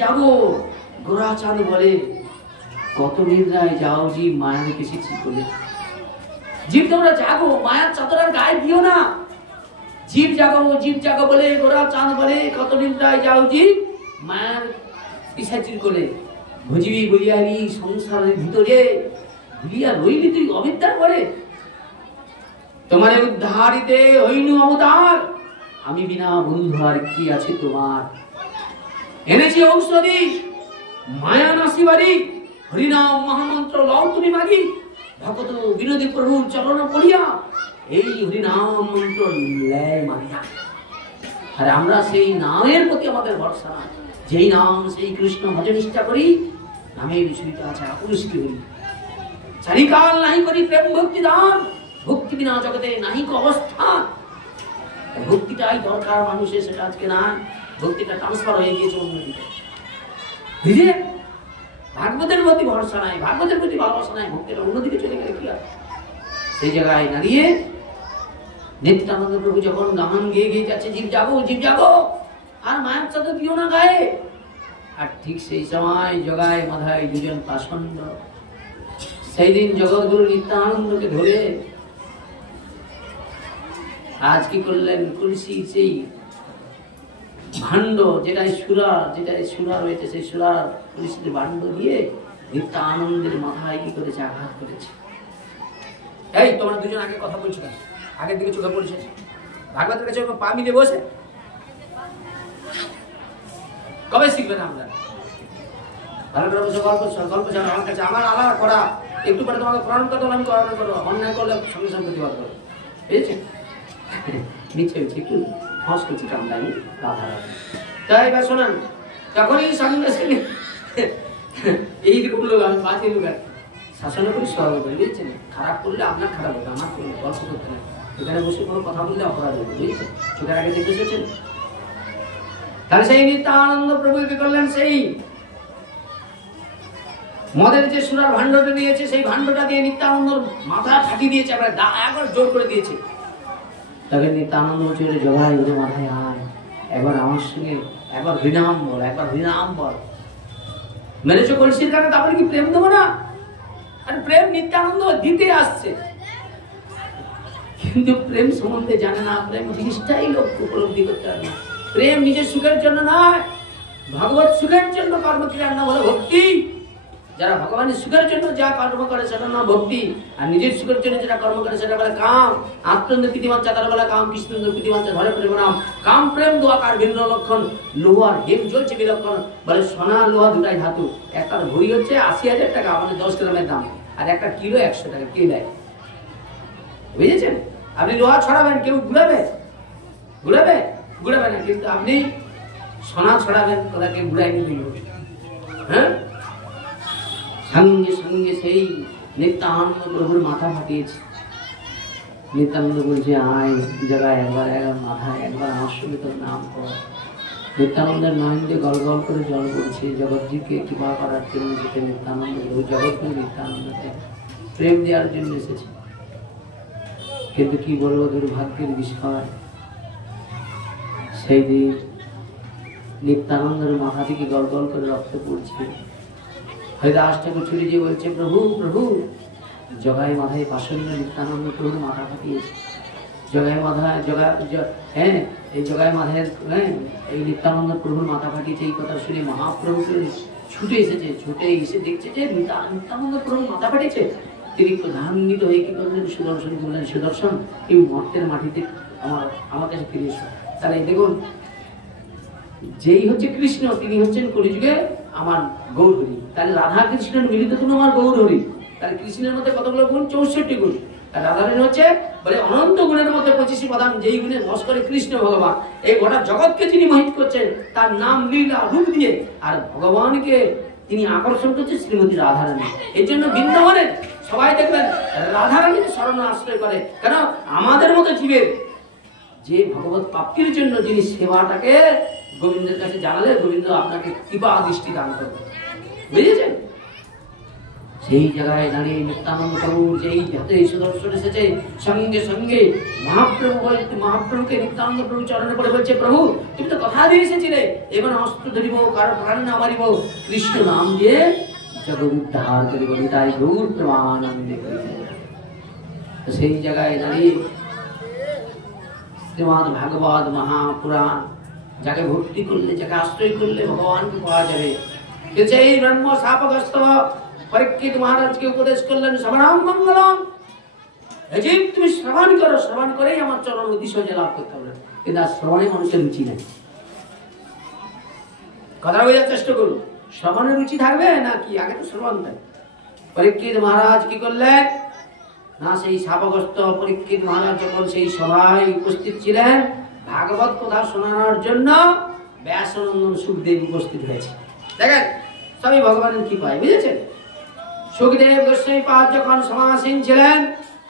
জাগো। গোরাচাঁদ বলে, কত নিদ্রায় যাও জীব, মায়ার কিছু ঠিক করে। জীব তোমরা জাগো, মায়ার চাদর আর গায়ে দিও না। জীব জাগো বলে গোরাচাঁদ বলে, কত নিদ্রায় যাও জীব, মায়ার পিছাচির করে। ভুজিবি বলিয়ারি সংসারের ভিতরে, ভুলিয়া রইলি তুই অবিদ্যার করে। তোমারে উদ্ধারিতে হইনু অবতার, আমি বিনা বন্ধু আর কি আছে তোমার। এনেছি ঔষধি মায়া নাসিবারি, হরিনাম মহামন্ত্র লও তুমি মাগি। ভকত বিনোদী প্রভুর চরণ পড়িয়া, এই হরিনাম মন্ত্র লেয় মারিয়া। আর আমরা সেই নামের প্রতি আমাদের ভরসা, যেই নাম সেই কৃষ্ণ ভজন নিষ্ঠা করি, নামের বিষয়টা আছে আপুষ্টি হই। চারিকাল নাহি করি প্রেম ভক্তি দান, ভক্তি বিনা জগতে নাহি অবস্থা। ভক্তিটাই দরকার মানুষের, সেটা আজকে না। ভক্তিটা ট্রান্সফার হয়ে গিয়েছে অন্যদিকে। বুঝলে, ভাগবতের প্রতি ভরসা নাই, ভাগবতের প্রতি ভালোবাসা নাই, ভক্তিটা অন্যদিকে চলে গেলে কি হয়। সেই জায়গায় দাঁড়িয়ে নিত্যানন্দ প্রভু যখন গান গেয়ে গিয়ে যাচ্ছে, জীব জাগো, আর মায়ের চাদর দিও না গায়ে। আর ঠিক সেই সময় জগায় মাধায় দুজন পাষণ্ড সেই দিন জগৎগুরু নিত্যানন্দকে ধরে আজ কি করলেন, তুলসী সেই ভাণ্ড যেটাই সুরা রয়েছে, সেই সুরা তুলসীতে ভাণ্ড দিয়ে নিত্যানন্দের মাথায় কি করেছে, আঘাত করেছে। এই তোমরা দুজন আগে কথা বলছো কেন? আগের দিকে চোখে পড়েছে, ভাগবতের কাছে পা মিলে বসে কবে শিখবেন আমরা? ভালো করে বসে গল্প ছাড়া আমার কাছে আমার আলাদা করা, একটু পরে তোমাকে প্রণাম করতে আমি করানো করো, অন্যায় করলে সঙ্গে সঙ্গে প্রতিবাদ করো। বুঝেছে? নিচে একটু হস করছি কামদানি রাধা। তাই বা শোনান, তখনই সামনে এইরকম লোক, আমি বাজে লোক আর শাসনে করে সহায় করে, বুঝছেন? খারাপ করলে আপনার খারাপ হবে, আমার করলে গল্প করতে না। এখানে বসে কোনো কথা বললে অপরাধ হবে, বুঝছেন? চোখের আগে দেখে এসেছেন। তাহলে সেই নিত্যানন্দ প্রভু কি করলেন, সেই মদের যে সুরার ভাণ্ডটা দিয়েছে, সেই ভাণ্ডটা দিয়ে নিত্যানন্দ মাথা ফাটিয়ে দিয়েছে, একবার জোর করে দিয়েছে। তবে নিত্যানন্দ চলে জগায় ওরে মাথায় আয়, একবার আমার সঙ্গে একবার হরিনাম বল। মেরেছ কলসির কারণে তারপরে কি প্রেম দেবো না? আর প্রেম নিত্যানন্দ দিতে আসছে, কিন্তু প্রেম সম্বন্ধে জানে না। প্রেম জিনিসটাই লোক উপলব্ধি করতে হবে। প্রেম নিজের সুখের জন্য নয়, ভগবত সুখের জন্য কর্মক্রিয়ার নাম হলো ভক্তি। যারা ভগবানের সুখের জন্য যা কর্ম করে সেটা নাম ভক্তি, আর নিজের সুখের জন্য যেটা কর্ম করে সেটা বলে কাম। আত্মন্দ্র প্রীতিবাঞ্ছা তারা বলে কাম, কৃষ্ণেন্দ্র প্রীতিবাঞ্ছা ধরে প্রেম নাম। কাম প্রেম দোয়াকার ভিন্ন লক্ষণ, লোহার হেম জ্বলছে বিলক্ষণ। বলে সোনা লোহা দুটাই ধাতু, একটা ভরি হচ্ছে 80,000 টাকা, আমাদের 10 গ্রামের দাম, আর একটা কিলো 100 টাকা, কে দেয়? বুঝেছেন? আপনি লোহা ছড়াবেন, কেউ ঘুরাবে না, কিন্তু আপনি সোনা ছড়াবেন, ওটাকে ঘুরাই নিয়ে দিল। হ্যাঁ, সঙ্গে সঙ্গে সেই নিত্যানন্দ প্রভুর মাথা ফাটিয়েছে। নিত্যানন্দ বলছে, আয় জায়গায় একবার মাথায় একবার আমার সঙ্গে তোর নাম কর। নিত্যানন্দের নয়ন দিয়ে গল গল করে জল পড়ছে। জগৎজীকে কৃপা করার জন্য যেতে নিত্যানন্দ প্রভু জগৎকে নিত্যানন্দকে প্রেম দেওয়ার জন্য এসেছে। কিন্তু কি বলবো, দুর্ভাগ্যের বিষয়, সেই দিন নিত্যানন্দের মাথা থেকে গল গল করে রক্ত পড়ছে। হরিদাস ঠাকুর ছুটে গিয়ে বলছে, প্রভু প্রভু, জগায় মাথায় পাষণ্ড নিত্যানন্দ প্রভু মাথা ফাটিয়েছে। জগায় মাথায় এই জগায় মাথায় এই নিত্যানন্দ প্রভুর মাথা ফাটিয়েছে। এই কথা শুনে মহাপ্রভুকে ছুটে এসে দেখছে যে নিত্যানন্দ প্রভু মাথা ফাটিয়েছে। তিনি প্রধান্বিত হয়ে কি করলেন, সুদর্শন বললেন, সুদর্শন এই মর্তের মাটিতে আমার কাছে ফিরে এসো। তাহলে দেখুন, যেই হচ্ছে কৃষ্ণ, তিনি হচ্ছেন কলিযুগে আমার গৌরহরি। তাহলে রাধা কৃষ্ণের মিলিত গুণ আমার গৌরহরি। তাহলে কৃষ্ণের মধ্যে কতগুলো গুণ? 64 গুণ। আর রাধারানী হচ্ছে বলে অনন্ত গুণের মধ্যে 25 প্রধান, যেই গুণে বস করে কৃষ্ণ ভগবান। এই গোটা জগৎকে যিনি মোহিত করছেন তার নাম লীলা রূপ দিয়ে, আর ভগবানকে তিনি আকর্ষণ করছেন শ্রীমতী রাধারানী। এর জন্য বৃন্দাবনে সবাই দেখবেন রাধারানীকে শরণ আশ্রয় করে। কেন? আমাদের মতো জীবের যে ভগবত প্রাপ্তির জন্য যিনি সেবাটাকে গোবিন্দের কাছে জানালে, গোবিন্দ আপনাকে কৃপা দৃষ্টি দান করবে। বুঝেছেন? সেই জায়গায় দাঁড়িয়ে নিত্যানন্দ প্রভুর যেই হাতে সুদর্শন এসেছে, সঙ্গে সঙ্গে মহাপ্রভুকে নিত্যানন্দ প্রভু চরণে পড়ে বলছে, প্রভু তুমি তো কথা দিয়ে এসেছিলে, এবার অস্ত্র ধরিব, কারো প্রাণ না মারিব, কৃষ্ণ নাম দিয়ে জগৎ উদ্ধার করিব, নিতাই গৌর প্রেমানন্দে করিব। সেই জায়গায় দাঁড়িয়ে শ্রীমদ্ ভাগবত মহাপুরাণ, যাকে ভক্তি করলে, যাকে আশ্রয় করলে ভগবানকে পাওয়া যাবে, সেই ব্রহ্ম শাপগ্রস্ত পরীক্ষিত মহারাজকে উপদেশ করলেন, শ্রবণম মঙ্গলম, জীব তুমি শ্রবণ করো, শ্রবণ করেই আমার চরণ উদ্দেশ্য লাভ করতে হবে। কিন্তু আর শ্রবণে মানুষের রুচি নেই। কথা বোঝার চেষ্টা করুন, শ্রবণে রুচি থাকবে না কি? আগে তো শ্রবণ থাকবে। পরীক্ষিত মহারাজ কি করলেন না, সেই শাপগ্রস্ত পরীক্ষিত মহারাজ যখন সেই সভায় উপস্থিত ছিলেন, ভাগবত কথা শোনানোর জন্য ব্যাসনন্দন সুখদেব উপস্থিত হয়েছে। দেখেন সবই ভগবানের কৃপায়, বুঝেছেন? সুখদেব গোস্বামী পাদ যখন সমাসীন ছিলেন,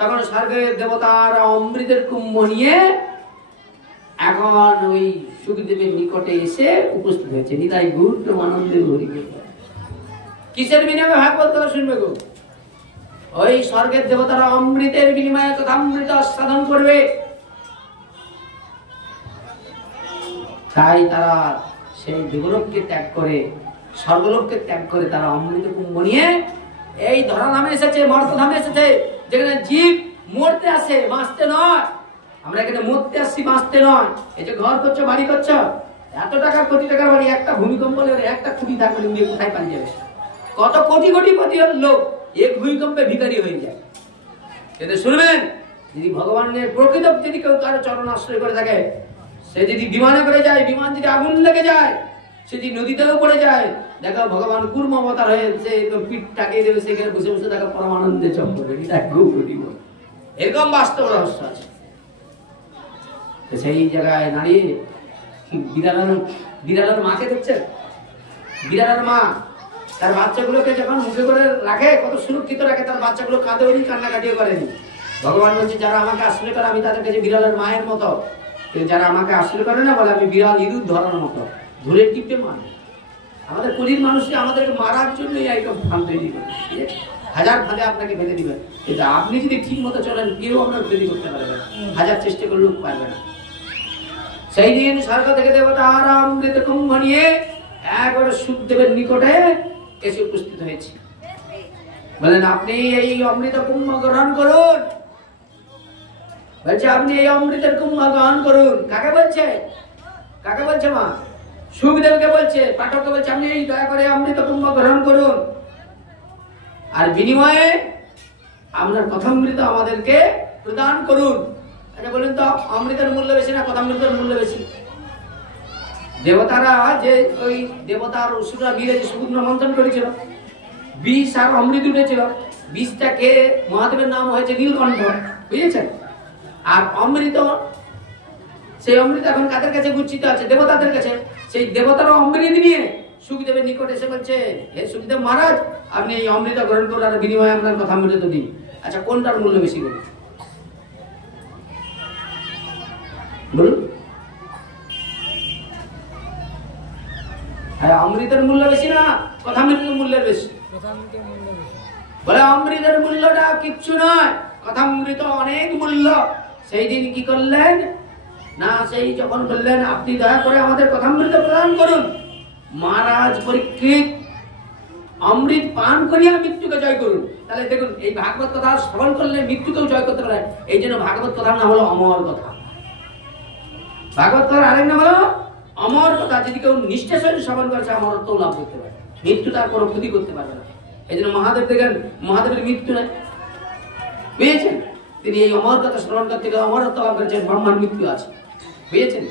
তখন স্বর্গের দেবতারা অমৃতের কুম্ভ নিয়ে এখন ওই সুখদেবের নিকটে এসে উপস্থিত হয়েছে। নিতাই গৌর প্রেমানন্দে হরি। কিসের বিনিময়ে ভাগবত কথা শুনবে গো? ওই স্বর্গের দেবতারা অমৃতের বিনিময়ে কথামৃত সাধন করবে, তাই তারা সেই দেবলোককে ত্যাগ করে, স্বর্গলোককে ত্যাগ করে তারা অমৃত কুম্ভ নিয়ে এই ধরা ধামে এসেছে, মর্ত ধামে এসেছে, যেখানে জীব মরতে আসে, বাঁচতে নয়। আমরা এখানে মরতে আসছি, বাঁচতে নয়। এই যে ঘর করছো, বাড়ি করছো, এত টাকা, কোটি টাকার বাড়ি, একটা ভূমিকম্প হলে একটা খুবই থাকলে নিয়ে কোথায় পালিয়ে যাবে? কত কোটি কোটি কোটি লোক এক ভূমিকম্পে ভিখারি হয়ে যায়। কিন্তু শুনবেন, যদি ভগবানের প্রকৃত যদি কেউ কারো চরণ আশ্রয় করে থাকে, সে যদি বিমানে করে যায়, বিমান যদি আগুন লেগে যায়, সে যদি নদীতেও পড়ে যায়, দেখো ভগবান কুর্ম অবতার হয়ে সে পিঠ টাকিয়ে দেবে, সেখানে বসে বসে দেখো পরমানন্দে চপ করবে। এরকম বাস্তব রহস্য আছে। সেই জায়গায় দাঁড়িয়ে বিড়ালের মাকে দেখছেন? বিড়ালের মা তার বাচ্চাগুলোকে যখন মুখে করে রাখে, কত সুরক্ষিত রাখে, তার বাচ্চাগুলো কাঁদেও নি, কান্নাকাটিও করেনি। ভগবান বলছে, যারা আমাকে আশ্রয় করে আমি তাদের কাছে বিড়ালের মায়ের মতো, যারা আমাকে আশ্রয় করে না বলে আমি বিড়াল ইঁদুর ধরার মতো, ধরে টিপে মারে। আমাদের কুলির মানুষকে আমাদেরকে মারার জন্য এইরকম ফান তৈরি করে, হাজার ফাঁদে আপনাকে ফেলে দিবে। কিন্তু আপনি যদি ঠিক মতো চলেন, কেউ আপনার তৈরি করতে পারবে না, হাজার চেষ্টা করলেও পারবে না। সেই দিন স্বর্গ থেকে দেবতারা অমৃত কুম্ভ নিয়ে একবারে সুখদেবের নিকটে এসে উপস্থিত হয়েছে। বলেন, আপনি এই অমৃত কুম্ভ গ্রহণ করুন। বলছে, আপনি এই অমৃতের কুম্ভ গ্রহণ করুন। কাকে বলছে? কাকে বলছে মা? সুখদেবকে বলছে, পাঠককে বলছে, আপনি এই দয়া করে অমৃত কুম্ভ গ্রহণ করুন, আর বিনিময়ে আপনার কথামৃত আমাদেরকে প্রদান করুন। আচ্ছা বলুন তো, অমৃতের মূল্য বেশি না কথামৃতের মূল্য বেশি? দেবতারা যে ওই দেবতার অসুররা বীরে যে সমুদ্র মন্থন করেছিল, বিষ আর অমৃত উঠেছিল, বিষটাকে মহাদেবের নাম হয়েছে নীলকণ্ঠ, বুঝেছেন? আর অমৃত, সেই অমৃত এখন কাদের কাছে গুচ্ছিত আছে? দেবতাদের কাছে। সেই দেবতারা অমৃত নিয়ে সুখদেবের নিকট এসে বলছে, হে সুখদেব মহারাজ, আপনি এই অমৃত গ্রহণ করুন, আর বিনিময়ে আপনার কথামৃত দিন। আচ্ছা কোনটার মূল্য বেশি বলুন? বলুন। অমৃতের মূল্য বেশি না কথামৃতের মূল্য বেশি? বলে অমৃতের মূল্যটা কিচ্ছু নয়, কথামৃত অনেক মূল্য। সেই দিন কি করলেন না, সেই যখন বললেন আপনি দয়া করে আমাদের কথামৃত প্রদান করুন, মহারাজ পরীক্ষিত অমৃত পান করিয়া মৃত্যুকে জয় করুন। তাহলে দেখুন, এই ভাগবত কথা শ্রবণ করলে মৃত্যুকেও জয় করতে পারে। এই জন্য ভাগবত কথার নাম হলো অমর কথা। ভাগবত কথার আরেক নাম হলো অমর কথা। যদি কেউ নিষ্ঠার সঙ্গে শ্রবণ করে, অমরত্ব লাভ করতে পারে, মৃত্যু তার কোনো ক্ষতি করতে পারবে না। এই জন্য মহাদেব দেখেন, মহাদেবের মৃত্যু নেই, বুঝেছেন? তিনি এই অমর কথা শ্রবণ করতে গিয়ে অমরত্ব লাভ করেছেন, ব্রহ্মার মৃত্যু আছে, বুঝেছেন?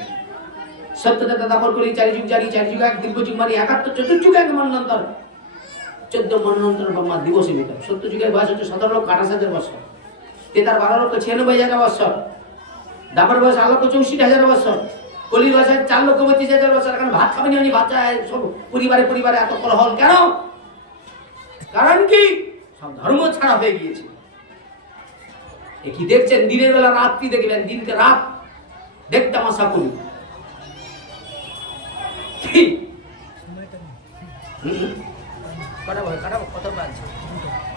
সত্যতা দাপর করি চারি যুগ জারি, চারি যুগ এক দিব্য যুগ মারি, 71 চতুর্যুগ এক মন্বন্তর, 14 মন্বন্তর ব্রহ্মা দিবসে ভিতর। সত্য যুগের বয়স হচ্ছে 17,28,000 বছর, 13,12,96,000 বছর, দাপর বয়স 8,64,000 বছর, কলির বয়স 4,32,000 বছর। এখন ভাত খাবেন উনি, বাচ্চা সব পরিবারে পরিবারে এত কলহল কেন? কারণ কি? সব ধর্ম ছাড়া হয়ে গিয়েছে। কি দেখছেন? দিনের বেলা রাত্রি দেখবেন, দিনকে রাত দেখতাম আশা করি। কাটাবো কত বাজছে?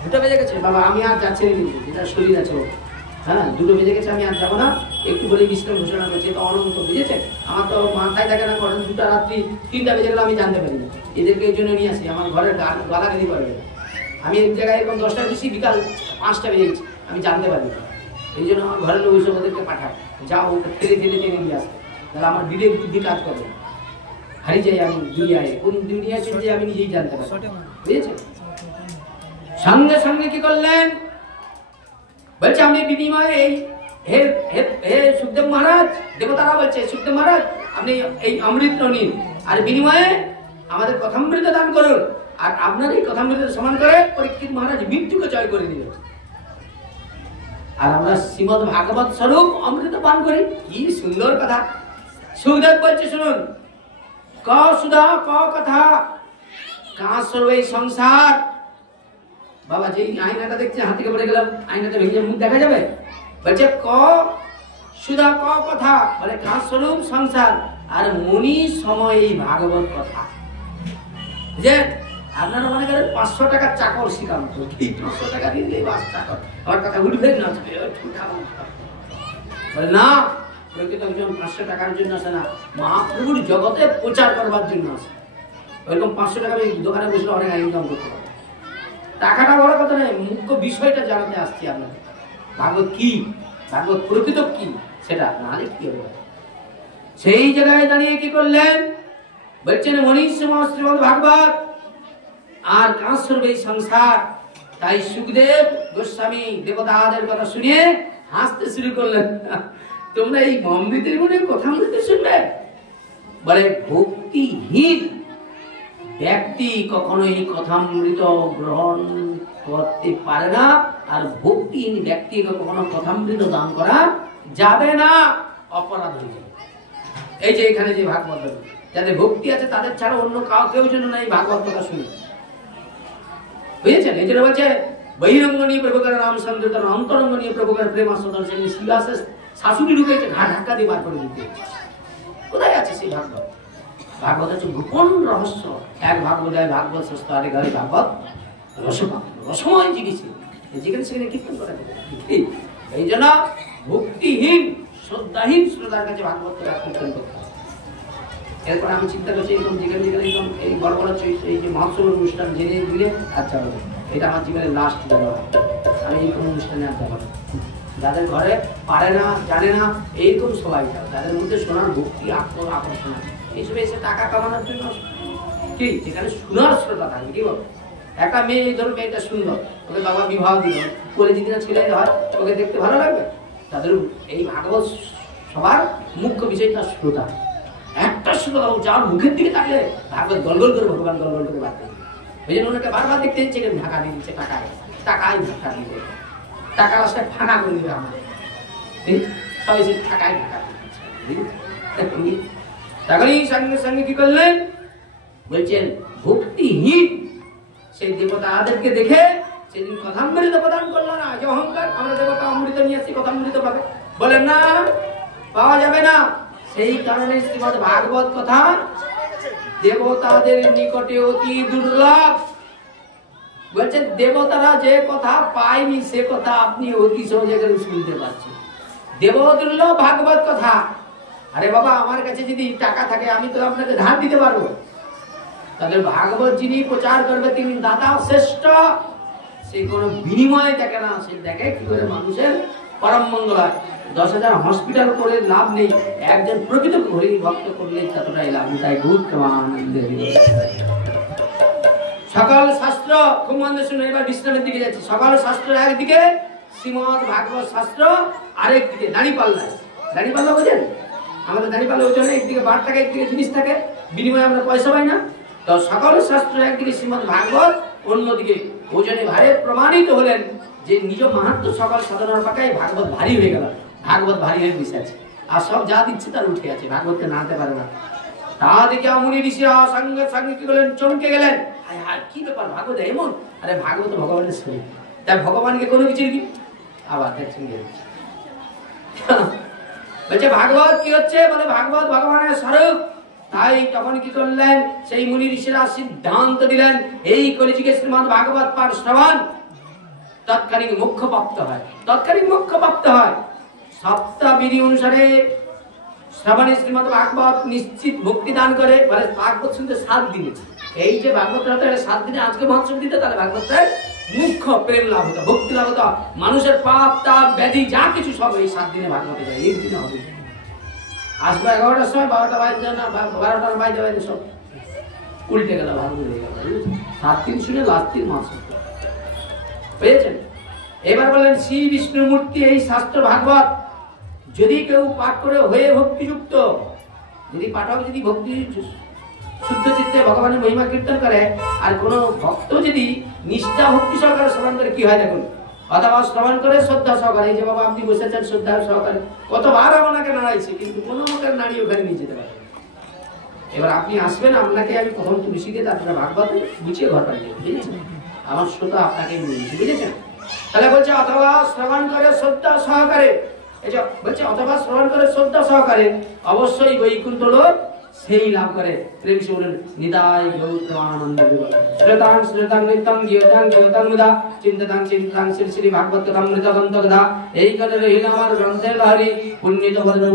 2টা বেজে গেছে বাবা, আমি আর যাচ্ছি না, যেটা শরীর আছে। হ্যাঁ 2টো বেজে গেছে, আমি আর যাবো না, একটু বলে বিশ্রাম ঘোষণা করছে। তো অনন্ত বুঝেছে, আমার তো মাথায় থাকে না কখন 2টা রাত্রি 3টা বেজে গেলে আমি জানতে পারি না। এদেরকে এই জন্য নিয়ে আসি, আমার ঘরের গালাগালি করে। আমি এক জায়গায় এরকম 10টার বেশি বিকাল 5টা বেজে গেছি, আমি জানতে পারি না। এই জন্য আমার ঘরের লোক ওইসব ওদেরকে পাঠায়, যাও ওকে ঠেলে টেনে নিয়ে আসে। তাহলে আমার বিবেক বুদ্ধি কাজ করে, হারিয়ে যাই আমি দুনিয়ায়। কোন দুনিয়ায় চলে যাই আমি নিজেই জানতে পারি, বুঝেছে? সঙ্গে সঙ্গে কি করলেন বলছে, আপনি বিনিময়ে এই হে হে হে সুখদেব মহারাজ, দেবতারা বলছে সুখদেব মহারাজ আপনি এই অমৃত নিন, আর বিনিময়ে আমাদের কথামৃত দান করুন, আর আপনার এই কথামৃত সমান করে পরীক্ষিত মহারাজ মৃত্যুকে জয় করে দিলেন, আর আমরা শ্রীমদ ভাগবত স্বরূপ অমৃত পান করি। কি সুন্দর কথা! সুখদেব বলছে শুনুন, ক সুধা ক কথা কাঁ সর্ব এই সংসার। বাবা যে আয়নাটা দেখছে, হাত থেকে পড়ে গেলাম, আয়নাটা ভেঙে মুখ দেখা যাবে? বলছে ক সুধা ক কথা, বলে কাঁ স্বরূপ সংসার, আর মুনি সময় এই ভাগবত কথা। যে আপনারা মনে করেন 500 টাকার চাকর শ্রীকান্ত, 500 টাকা দিলে বাস চাকর, আমার কথা উঠবে না, বলে না, একজন 500 টাকার জন্য আসে না, মহাপ্রভুর জগতে প্রচার করবার জন্য আসে। ওইরকম 500 টাকা দোকানে বসলে অনেক ইনকাম করতে পারে। টাকাটা বড় কথা নয়, মুখ্য বিষয়টা জানাতে আসছি আপনাকে। ভাগবত কি, ভাগবত প্রকৃত কি, সেটা নাহলে কি হবে? সেই জায়গায় দাঁড়িয়ে কি করলেন বলছেন, মনীষীম শ্রীমদ ভাগবত আর কাঁসর্ব এই সংসার। তাই সুখদেব গোস্বামী দেবতাদের কথা শুনিয়ে হাসতে শুরু করলেন। তোমরা এই অমৃতের মনে কথা বলতে শুনবে? বলে ভক্তিহীন ব্যক্তি কখনো এই কথামৃত গ্রহণ করতে পারে না, আর ভক্তিহীন ব্যক্তিকে কখনো কথামৃত দান করা যাবে না, অপরাধ হয়ে যাবে। এই যে এখানে যে ভাগবত, যাদের ভক্তি আছে তাদের ছাড়া অন্য কেউ যেন না এই ভাগবত কথা শুনে, বুঝেছেন? এই জন্য বলছে বহিরঙ্গ নিয়ে প্রভুকার রাম সংযুক্ত, অন্তরঙ্গ নিয়ে প্রভুকার প্রেম আস্বাদন। শিলাসে শাশুড়ি ঢুকে ঘাট ধাক্কা দিয়ে বার করে দিতে। কোথায় আছে সেই ভাগবত? ভাগবত হচ্ছে গোপন রহস্য। এক ভাগবত ভাগবত সস্ত, আরেক ঘরে ভাগবত রসময় জিজ্ঞেস, যেখানে সেখানে কীর্তন করা যাবে। এই জন্য ভক্তিহীন শ্রদ্ধাহীন শ্রোতার কাছে ভাগবত কীর্তন করতে হবে। এরপর আমি চিন্তা করছি, এরকম যেখানে যেখানে এরকম এই বড় বড় এই যে মহোৎসবের অনুষ্ঠান জেনে দিলে আচ্ছা হবে, এটা আমার জীবনের লাস্ট যাওয়া। আমি এইরকম অনুষ্ঠানে আর যাবো না। যাদের ঘরে পারে না, জানে না, এইরকম সবাই যাও, যাদের মধ্যে শোনার ভক্তি আকর্ষণ আছে, এইসব এসে টাকা কামানোর জন্য কি, যেখানে শোনার শ্রোতা থাকে। কি বল, একটা মেয়ে, এই ধরো মেয়েটা সুন্দর, ওকে বাবা বিবাহ দিল, বলে যদি না ছেলে হয়, ওকে দেখতে ভালো লাগবে? তাদের এই ভাগবত সবার মুখ্য বিষয় তার শ্রোতা। একটা শ্রোতা যার মুখের দিকে তাকলে ভাগবত গলগল করে ভগবান গলগল করে বাড়তে, ওই জন্য ওনাকে বারবার দেখতে ইচ্ছে করে ঢাকা দিয়ে দিচ্ছে, টাকায় ঢাকা দিয়ে দেবে, টাকার আশায় ফাঁকা করে দেবে আমাদের, সবাই সে টাকায় ঢাকা দিয়ে। তখনই সঙ্গে সঙ্গে কি করলেন বলছেন, ভক্তিহীন সেই দেবতাদেরকে দেখে সেদিন কথামৃত প্রদান করলো না। যে অহংকার, আমরা দেবতা অমৃত নিয়ে আসছি, কথামৃত পাবে, বলেন না, পাওয়া যাবে না। সেই কারণে শ্রীমদ ভাগবত কথা দেবতাদের নিকটে অতি দুর্লভ। বলছে দেবতারা যে কথা পায়নি সে কথা আপনি অতি সহজে শুনতে পাচ্ছেন। দেবদুর্লভ ভাগবত কথা। আরে বাবা, আমার কাছে যদি টাকা থাকে আমি তো আপনাকে ধার দিতে পারবো। তাদের ভাগবত যিনি প্রচার করবে তিনি দাতা শ্রেষ্ঠ, সে কোনো বিনিময় দেখে না, সে দেখে কি করে মানুষের পরম মঙ্গল হয়। 10,000 হসপিটাল করে লাভ নেই, একজন প্রকৃত হরি ভক্ত করলে ততটাই লাভ। তাই ভূত সকল শাস্ত্র খুব মন্দ শুনে, এবার বিশ্রামের দিকে যাচ্ছি। সকল শাস্ত্র একদিকে, শ্রীমদ ভাগবত শাস্ত্র আরেক দিকে। দাঁড়িপাল্লা বোঝেন? আমাদের দাঁড়িপাল্লা ওজনে একদিকে বার থাকে, একদিকে জিনিস থাকে, বিনিময়ে আমরা পয়সা পাই না। তো সকল শাস্ত্র একদিকে, শ্রীমদ ভাগবত অন্যদিকে। ওজনে ভারে প্রমাণিত হলেন যে নিজ মাহাত্ম সকল সাধনার পাকায় ভাগবত ভারী হয়ে গেল। ভাগবত ভারী হয়ে বসে আছে, আর সব যা দিচ্ছে তার উঠে আছে, ভাগবতকে নাড়তে পারে না। তা দেখে মুনি ঋষিরা সঙ্গে সঙ্গে কি করলেন, চমকে গেলেন। হায় হায়, কি ব্যাপার, ভাগবত এমন? আরে ভাগবত ভগবানের শরীর, তাই ভগবানকে কোনো কিছু কি আবার দেখছেন বলছে ভাগবত কি হচ্ছে? বলে ভাগবত ভগবানের স্বরূপ। তাই তখন কি করলেন, সেই মুনি ঋষিরা সিদ্ধান্ত দিলেন এই কলিযুগে শ্রীমদ্ ভাগবত পাঠ শ্রবণ তৎকালীন মোক্ষ প্রাপ্ত হয়, তৎকালীন মোক্ষ প্রাপ্ত হয়। সপ্তাবিধি অনুসারে শ্রবণে শ্রীমদ্ ভাগবত নিশ্চিত ভক্তি দান করে। মানে ভাগবত শুনতে 7 দিনে, এই যে ভাগবত 7 দিনে আজকে মহোৎসব দিতে, তাহলে ভাগবতের মুখ্য প্রেম লাভ হতো, ভক্তি লাভ হতো। মানুষের পাপ তাপ ব্যাধি যা কিছু সব এই 7 দিনে ভাগবতে যায়, এই দিনে হবে। আসবো 11টার সময়, 12টা বাজে না, 12টার বাজে বাজে সব উল্টে গেল, ভাগবত হয়ে গেল। 7 দিন শুনে লাস্ট দিন মাস পেয়েছেন। এবার বলেন শ্রী বিষ্ণু মূর্তি এই শাস্ত্র ভাগবত যদি কেউ পাঠ করে হয়ে ভক্তিযুক্ত, যদি পাঠক যদি ভক্তি শুদ্ধ চিত্তে ভগবানের মহিমা কীর্তন করে, আর কোন ভক্ত যদি নিষ্ঠা ভক্তি সহকারে শ্রবণ করে, কি হয় দেখুন, অথবা শ্রবণ করে শ্রদ্ধা সহকারে, এই যে বাবা আপনি বসেছেন শ্রদ্ধা সহকারে, কতবার আপনাকে নাড়াইছি কিন্তু কোনো মতের নাড়ি ওখানে নিয়ে যেতে পারে। এবার আপনি আসবেন, আপনাকে আমি প্রথম তুলসী দিয়ে তারপরে ভাগবত গুছিয়ে ঘর বাড়ি দেবো, বুঝেছেন? আমার শ্রোতা আপনাকে নিয়েছি, বুঝেছেন? তাহলে বলছে অথবা শ্রবণ করে শ্রদ্ধা সহকারে, এই যে বলছে অথবা শ্রবণ করে শ্রদ্ধা সহকারে অবশ্যই বৈকুণ্ঠ লোক সেই লাভ করে। প্রেম সে বলেন নিতাই গৌতমানন্দ শ্রোতাং শ্রোতাং নিত্যং গীয়তাং গীয়তাং মুদা চিন্তাং চিন্তাং শ্রী শ্রী ভাগবত অমৃত গ্রন্থ কথা এই করে রহিল আমার গ্রন্থের লহরী পুণ্যিত